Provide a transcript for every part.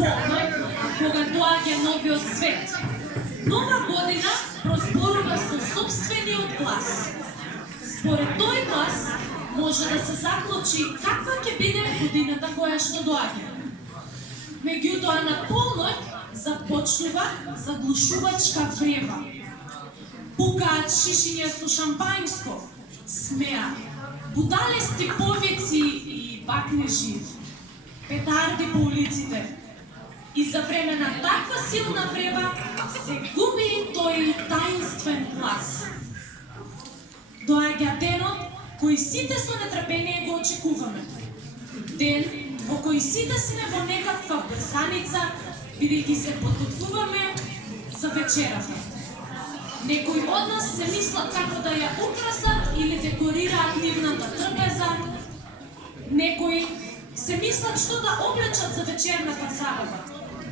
поноќ, кога доаѓа новиот свет. Нова година прозборува со сопствениот глас. Според тој глас може да се заклучи каква ќе биде годината која што доаѓа. Меѓутоа на полноќ започнува заглушувачка врева. Пукаат шишиња со шампањско, смеа, будалести повици и бакнежи, петарди по улиците. И за време на таква силна врева се губи тој таинствен глас. Доаѓа денот кој сите со нетрпение го очекуваме. Ден во кој сите сме во некаква брзаница, бидејќи се подготвуваме за вечерата. Некои од нас се мислат како да ја украсат или декорираат нивната трпеза. Некои се мислат што да облечат за вечерната забава.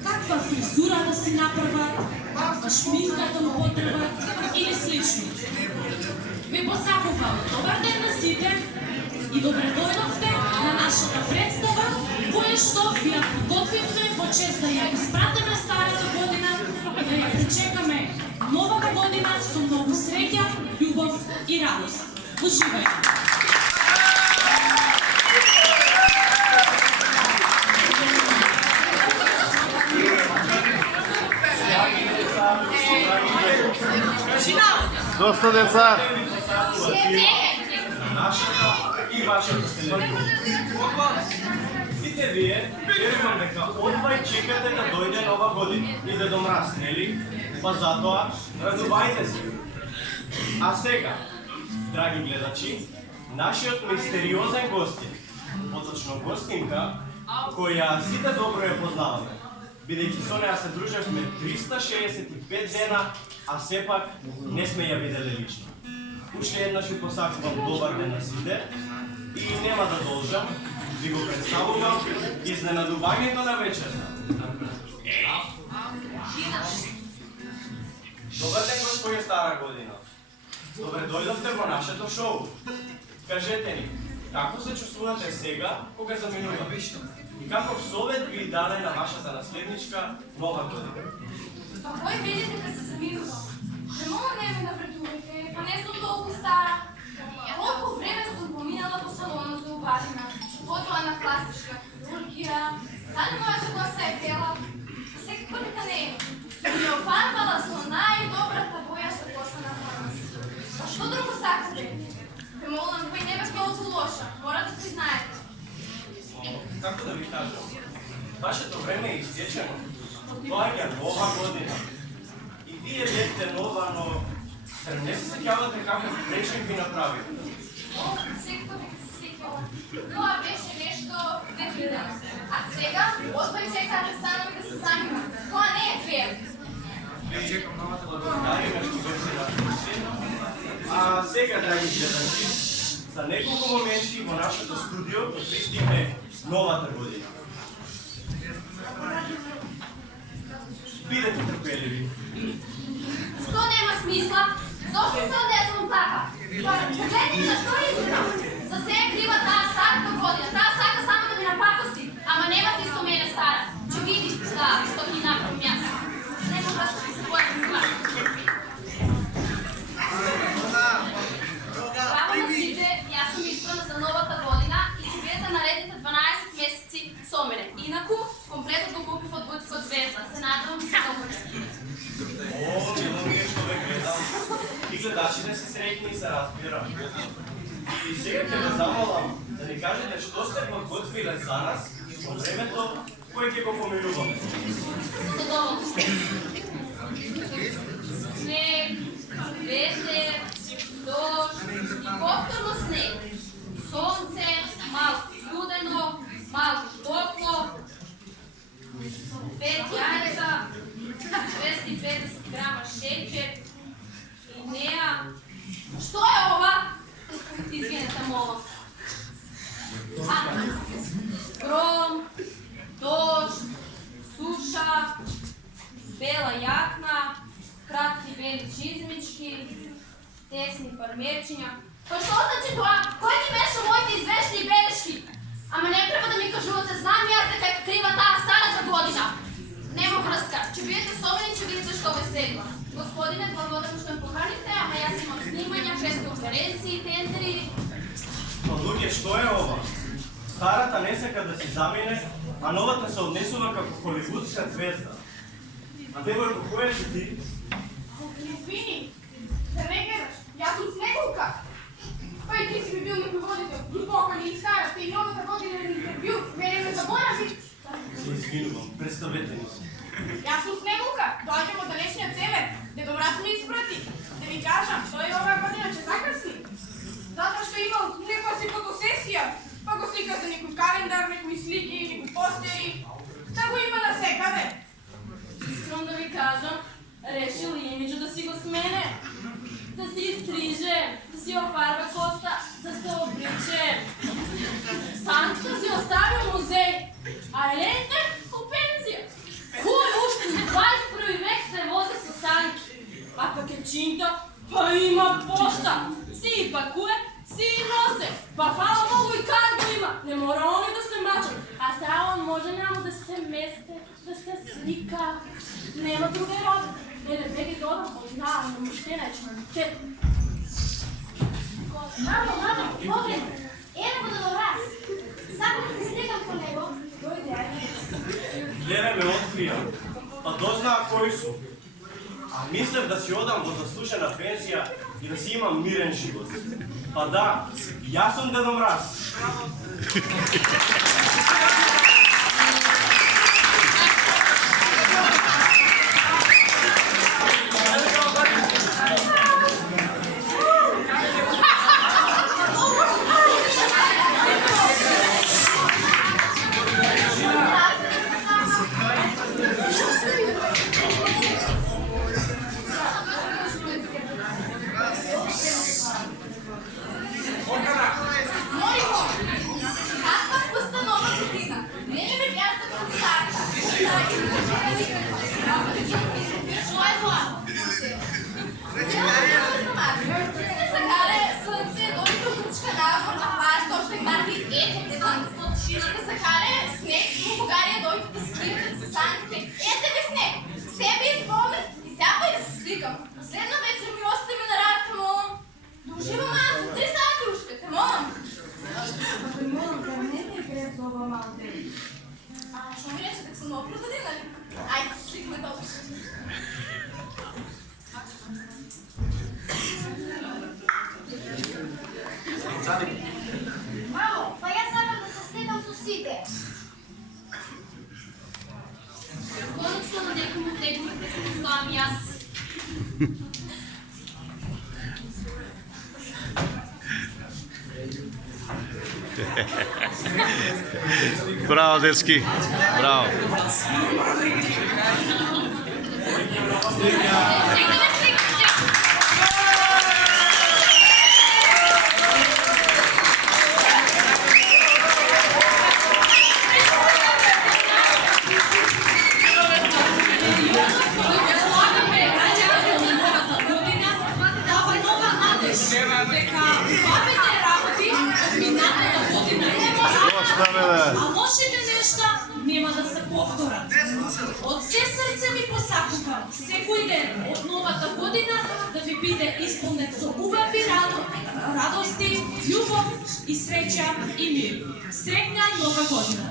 Каква фризура да си направат, каква шминка да употребат или слично. Ви посакувам добар ден на сите и добре дојдовте на нашата представа, која што ви ја подготвивме во чест да ја испратиме старата година и да ја причекаме новата година со многу среќа, љубов и радост. Уживајте! Доста деца! Нашата и вашата телевизија. Сите вие, верувам дека одвај чекате да дојде нова година и да домраз, нели? Па затоа, радувајте се. А сега, драги гледачи, нашиот мистериозен гостин, поточно гостинка, која сите добро ја познаваме, бидејќи со неа се дружевме 365 дена, а сепак не сме ја виделе лично. Уште еднаш ви посакувам добар ден на сите и нема да должам, ви го представувам изненадувањето на вечерта. Добар ден, господја Стара година. Добре дојдовте во нашето шоу. Кажете ни, како се чувствувате сега кога заминува? И каков совет би даде на вашата наследничка нова година? Па кој вели дека се заминува? Немога не ме навредувате, па не сум толку стара. Колку време сум поминала по салонот за убавина, потоа на пластична хирургија, сада мојата коса е бела, секако дека не е. Сум ја офарбала со најдобрата боја со коса на фармаси. Па што друго сакате? Те молам, кој не бе толку лоша, мора да признаете. Како да ви кажам, вашето време е истечено. Доаѓа нова година. И вие бевте нова, но не се сеќавате каков пречен ви направи. О, секако дека се сеќавам. Тоа беше нешто невидено. А сега, одвај чекате станови да се замина. Тоа не е фер. Благодариме што беше на А сега, драги гледачи, за неколку моменти во нашето студио пристигне новата година. Бидете трпеливи. Што нема смисла? Зошто се одесам така? Погледни на што изгледам. За се е крива таа старата година. Таа сака само да ми напакости. Ама нема ти со мене стара. Ќе видиш што ти направим јас. Нема да се своја зла. Браво на сите, јас сум избрана за новата година и ќе бидете наредните 12 месеци со мене. Инаку, комплетот го купив од Бутскот звезда. Се надевам се добро скинете. О, мило ми е што ве гледам. И гледачите се среќни и се разбира. И сега ќе ве замолам да ни кажете што сте подготвиле за нас во времето кое ќе го помилуваме. Удобно сте. Снег, ветер, дожд и повторно снег. Сонце, малку студено, малку топло, 5 јајца, 250 грама шеќер и неа. Што е ова? Извинете, молам. Гром, дожд, суша, бела јакна, кратки бели чизмички, тесни пармечиња. Па што значи тоа? Кој ти меша моите извешни белешки? Ама не треба да ми кажувате, знам јас дека е крива таа старата година. што ве седла. Господине, благодарам што ме поканите, ама јас имам снимања, пресконференции, тендери. Па луѓе, што е ова? Старата не сека да си замине, а новата се однесува како холивудска звезда. А девојко, кој си ти? Извини, да не гледаш, јас сум Снегулка. Па и ти си ми бил неповодител, и покани и старата и новата година на интервју, мене ме заборави. Се извинувам, представете ми се. Јас сум Снегулка, дојдем од далечниот север, дедо Мраз ме испрати. Да ви кажам, што и оваа година ќе закасни. Затоа што имал некоја си фотосесија, па го слика за некој календар, некои слики, некои постери. Да го има насекаде. Искрено да ви кажам, решил имиджу да си го смене. Да си изстриже, да си офарба коста, да се обличе. Санката си остави у музей, а Елените у пензија. Кој уште на 21 век се вози со санки? А пак е чинта, па има пошта. Си и пакуе, си и носе. Па фала многу и карго има. Не мора они да се мачат. А сега он може няма да се месте, да се слика. Нема друга рода. Еле беги додам, познавам на муштена е чманчет. Мамо, поглед! Ево го до вас! Сакам да се сликам по него. Дојде, ајде. Леле ме открија, па дознаа кои су. А мислев да си одам во заслужена пензија и да си имам мирен живот. Па да, јас сум Дедо Мраз. Каква пуста нова година? Не ми вярвате да съм старта. Що е това? Сте сакале слънце, дойто кучка набор на плаж, точно и марки ете слънце. Сте сакале снег, но Бугария дойто да скривате с санките. Ете ви снег! Себе изпълнят и сяпа и да се сликам. Последна вечер ми остате ме на работа, молам. Да уживам аз за 3 сати уште, те молам. А, що ми рече, так съм много продадена ли? Айде, се сликаме толкова. Мамо, па јас сакам да се сликам со сите. Конечно на некому теглите като ставам и аз. Браво, детски! Браво! Стигаме, стигаме! А лошите нешта нема да се повторат. Од се срце ви посакувам секој ден од новата година да ви биде исполнет со убави радости, љубов и среќа и мир. Среќна нова година!